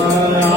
Amen.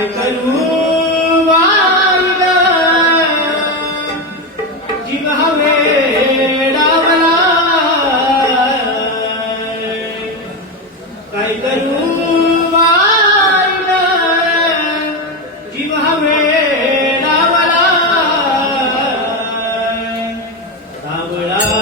काय करू जीव हवे डावला काय करू जीव हवे डावला डावला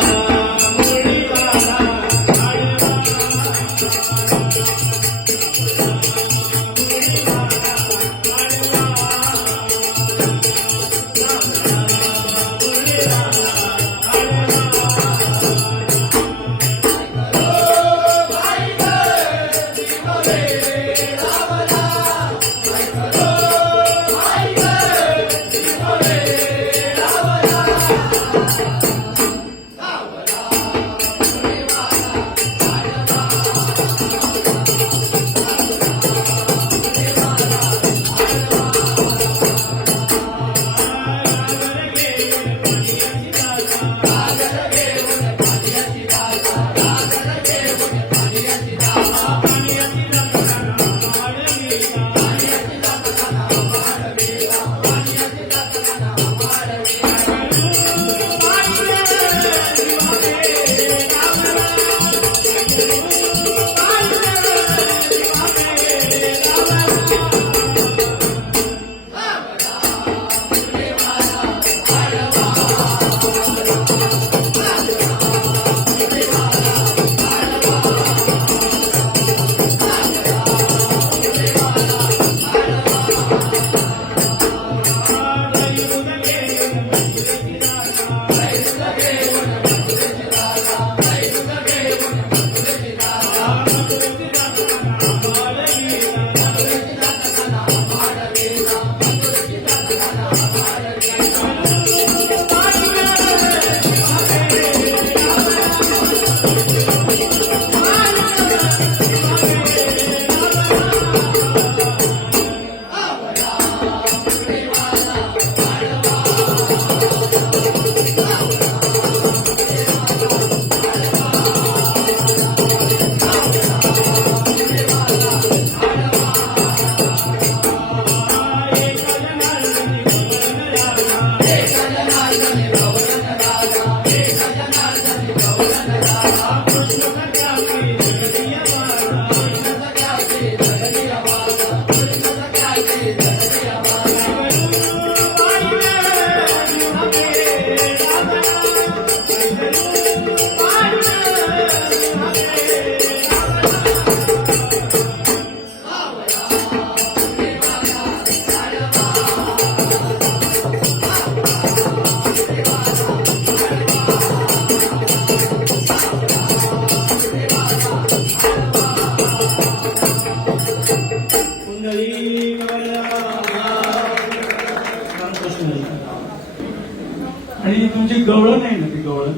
आणि तुमची गवळण आहे ना ती गवळण?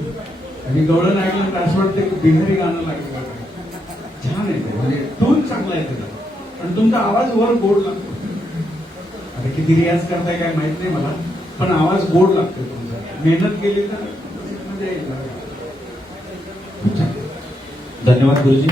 आणि गवळण ऐकलं तर असं वाटतं की बिहारी गाणं लागलं. छान आहे ते. म्हणजे टोन चांगला आहे त्याचा. पण तुमचा आवाज वर गोड लागतो. आता किती रियाज करताय काय माहीत नाही मला पण आवाज गोड लागतो तुमचा. मेहनत केली तर म्हणजे धन्यवाद गुरुजी.